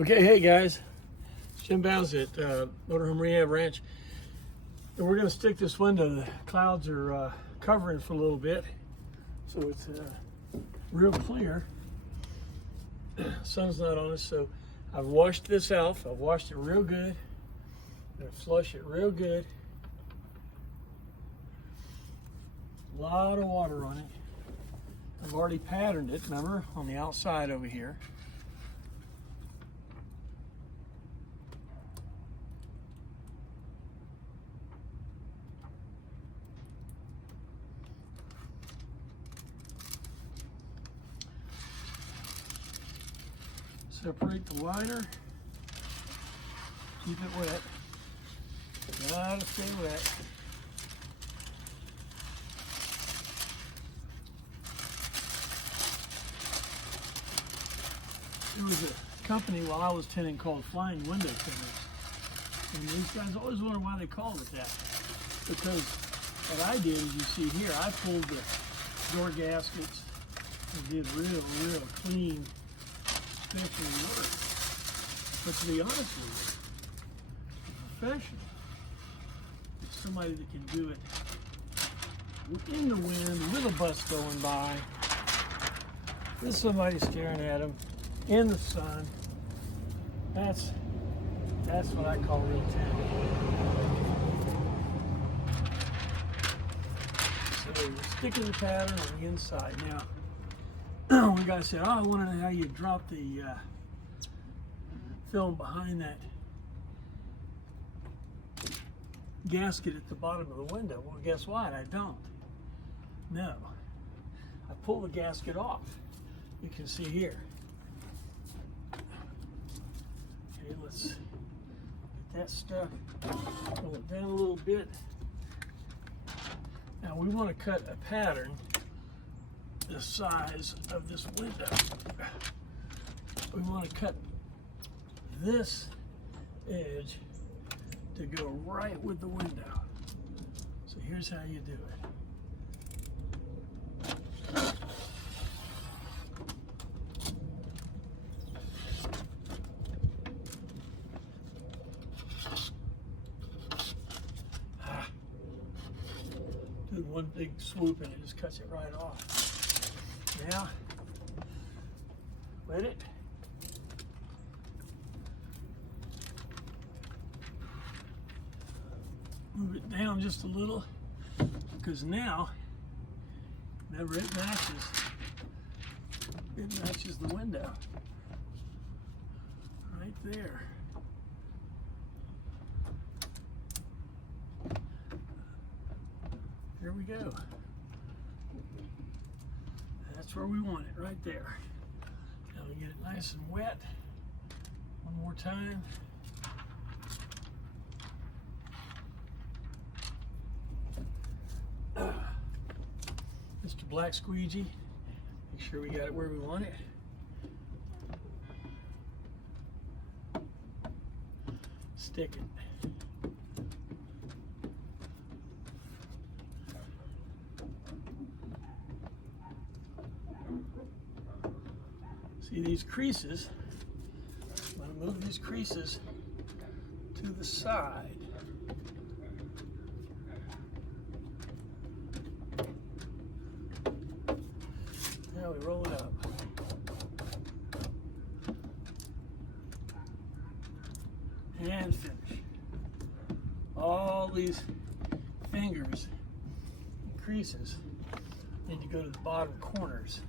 Okay, hey guys, it's Jim Bounds at Motorhome Rehab Ranch, and we're going to stick this window. The clouds are covering for a little bit, so it's real clear. Sun's not on us, so I've washed this off. I've washed it real good. I'm going to flush it real good. A lot of water on it. I've already patterned it, remember, on the outside over here. Separate the liner, keep it wet, gotta stay wet. There was a company while I was tinting called Flying Window Tinters, and these guys always wonder why they called it that, because what I did, as you see here, I pulled the door gaskets and did real clean finishing work. But to be honest with you, a professional is somebody that can do it in the wind with a bus going by, with somebody staring at them, in the sun. That's what I call real tinting. So you're sticking the pattern on the inside. Now, one guy said, "Oh, I want to know how you drop the film behind that gasket at the bottom of the window." Well, guess what? I don't. No. I pull the gasket off. You can see here. Okay, let's get that stuck. Pull it down a little bit. Now we want to cut a pattern the size of this window. We want to cut this edge to go right with the window. So here's how you do it. Do one big swoop and it just cuts it right off. Now, let it. Move it down just a little, because now, whenever it matches the window. Right there. Here we go. That's where we want it, right there. Now we get it nice and wet. One more time. Mr. Black Squeegee. Make sure we got it where we want it. Stick it. See these creases? I'm going to move these creases to the side. Now we roll it up. And finish. All these fingers and creases need to go to the bottom corners.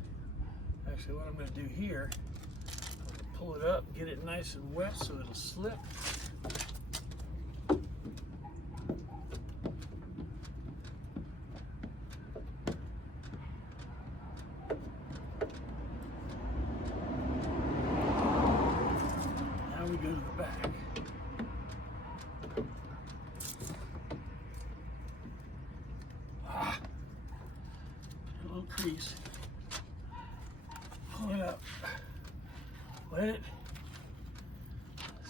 Actually, what I'm going to do here, I'm going to pull it up, get it nice and wet so it'll slip. Now we go to the back. A little crease. Pull it up, let it,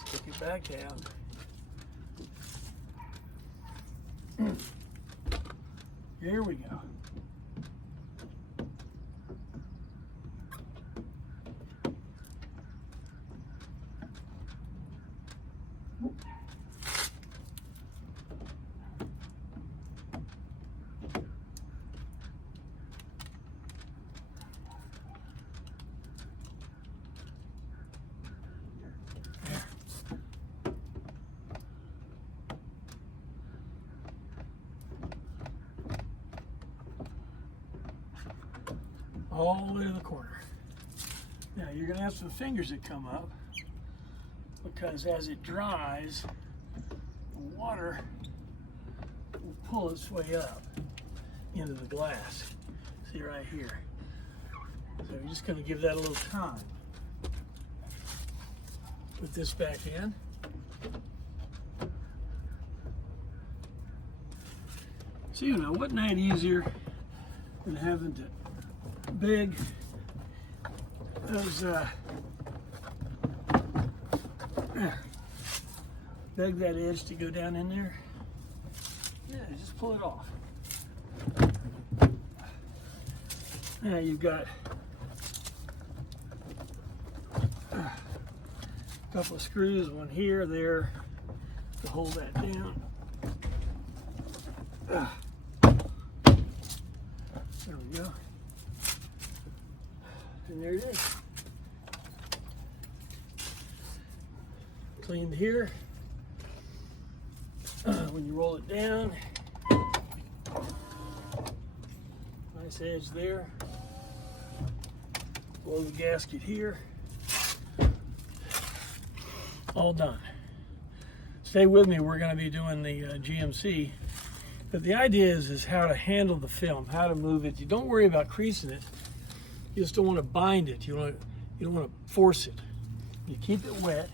stick it back down. Here we go. All the way to the corner. Now you're going to have some fingers that come up because as it dries, the water will pull its way up into the glass. See right here. So you're just going to give that a little time. Put this back in. So you know, wasn't that easier than having to beg those beg that edge to go down in there? Yeah, just pull it off. Now you've got a couple of screws, one here, there, to hold that down. There we go. And there it is. Cleaned here. When you roll it down, nice edge there. Blow the gasket here. All done. Stay with me, we're going to be doing the GMC. But the idea is how to handle the film, how to move it. You don't worry about creasing it. You just don't want to bind it. You don't want to force it. You keep it wet,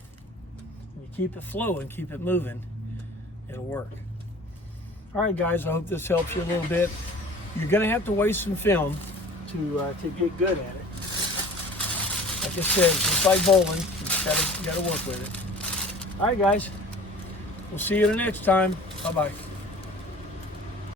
and you keep it flowing, keep it moving. It'll work. All right, guys. I hope this helps you a little bit. You're going to have to waste some film to get good at it. Like I said, it's like bowling. You got to work with it. All right, guys. We'll see you the next time. Bye bye.